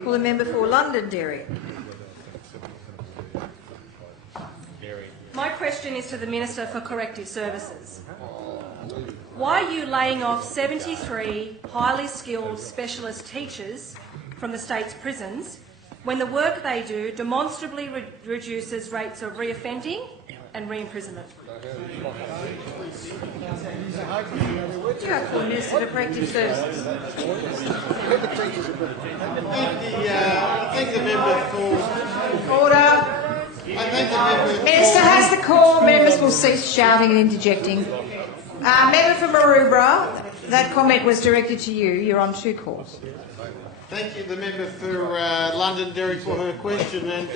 Will the member for Londonderry? My question is to the Minister for Corrective Services. Why are you laying off 73 highly skilled specialist teachers from the state's prisons when the work they do demonstrably reduces rates of reoffending and re-imprisonment? Do you have for Minister for Corrective Services? Thank the member for... Order. Minister has the call. Members will cease shouting and interjecting. Member for Maroubra, that comment was directed to you. You're on two calls. Thank you, the member for Londonderry, for her question and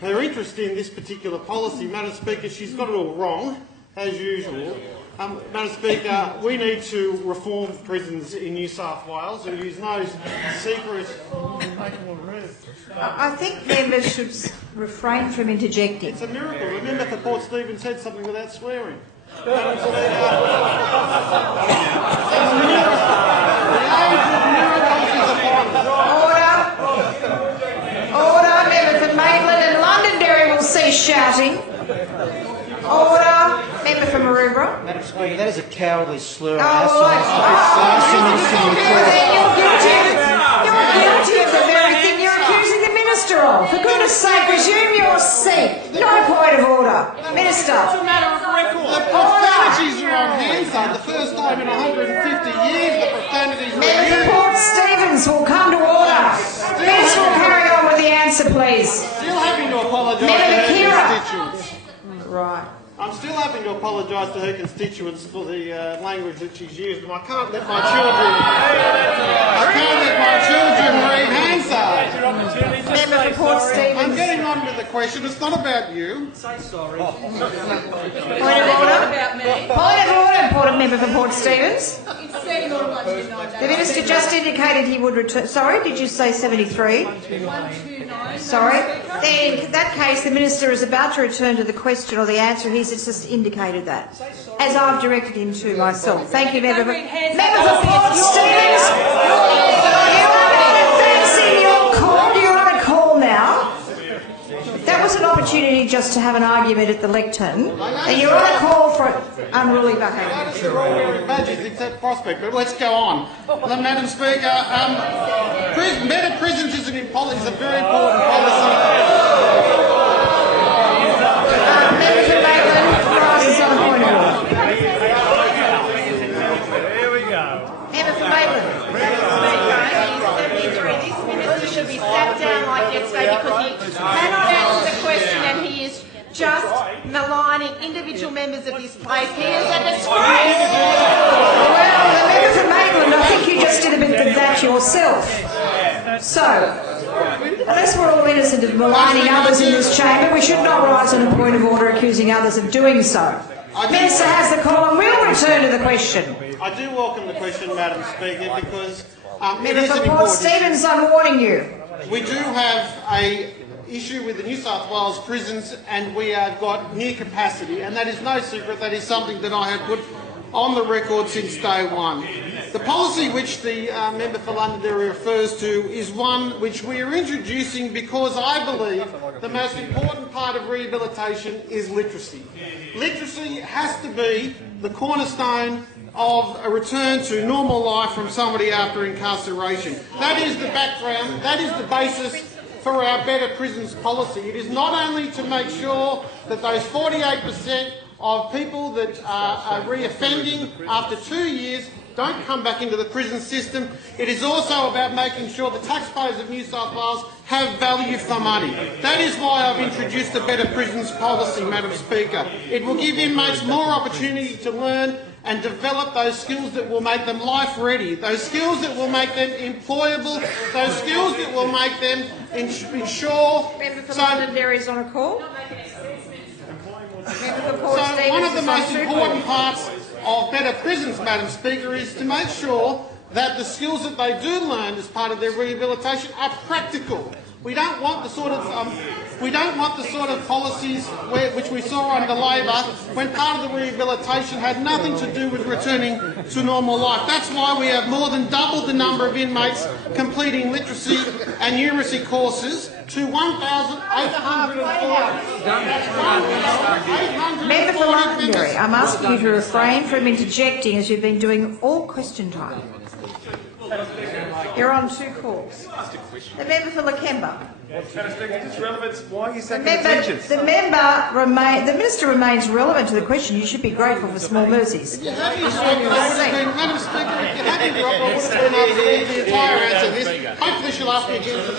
her interest in this particular policy. Madam Speaker, she's got it all wrong, as usual. Madam Speaker, we need to reform prisons in New South Wales, and use no secret... I think members should refrain from interjecting. It's a miracle. The member for Port Stephens said something without swearing. Order, member for Maitland and Londonderry will cease shouting. Order, member for Maroubra. Madam Speaker, that is a cowardly slur. You're guilty of the very thing you're accusing the minister of. For goodness sake, resume your seat. No point of order. Minister. It's a matter of record. The profanities are on Hansard. The first time in 150 years the profanities were Member for used. Port Stephens will come to order. Minister will carry on with the answer, please. Still having to apologise to Member her Kira. constituents. Right. I'm still having to apologise to her constituents for the language that she's used, and I can't let my children. Read Hansard. Member for Port Stephens. I'm getting on with the question. It's not about you. Say sorry. Point of order. Point of order, member for Port Stephens. The minister just indicated he would return. Sorry, did you say 73? Sorry. Then, in that case, the minister is about to return to the question or the answer. He's just indicated that, as I've directed him to myself. Thank you, member for Port Stephens. You're advancing your call. You're on a call now. That was an opportunity just to have an argument at the lectern, and you're on a call for unruly behaviour. Badges except prospect, but let's go on. Madam Speaker, better prisons is a very important policy. Member for Maitland rises on a point of order. Here we go. Member for Maitland. This minister should be sat down like yesterday because he cannot answer the question and he is just maligning individual members of this place. He is a disgrace. Well, the member for Maitland, I think you just did a bit of that yourself. So, unless we're all innocent of maligning others in this chamber, we should not rise on a point of order accusing others of doing so. Minister has the call and will return to the question. I do welcome the question, Madam Speaker, because it Member is for an Port important Stephens, I'm warning you. We do have an issue with the New South Wales prisons, and we have got near capacity, and that is no secret. That is something that I have put on the record since day one. The policy which the member for Londonderry refers to is one which we are introducing because I believe the most important part of rehabilitation is literacy. Literacy has to be the cornerstone of a return to normal life from somebody after incarceration. That is the background, that is the basis for our Better Prisons policy. It is not only to make sure that those 48% of people that are reoffending after 2 years don't come back into the prison system. It is also about making sure the taxpayers of New South Wales have value for money. That is why I've introduced the Better Prisons policy, Madam Speaker. It will give inmates more opportunity to learn and develop those skills that will make them life ready, those skills that will make them employable, those skills that will make them ensure... Member for Londonderry is on a call. So one of the most important parts of Better Prisons, Madam Speaker, is to make sure that the skills that they do learn as part of their rehabilitation are practical. We don't want the sort of policies which we saw under Labor, when part of the rehabilitation had nothing to do with returning to normal life. That's why we have more than doubled the number of inmates completing literacy and numeracy courses to 1,840. Member for Londonderry, I'm asking you to refrain from interjecting as you've been doing all question time. You're on 2 calls. The member for Lakemba. Why are you saying attentions? The minister remains relevant to the question. You should be grateful for small mercies. Madam Speaker, if you had interrupted, I would have been able to the entire answer to this. Hopefully she'll ask me again.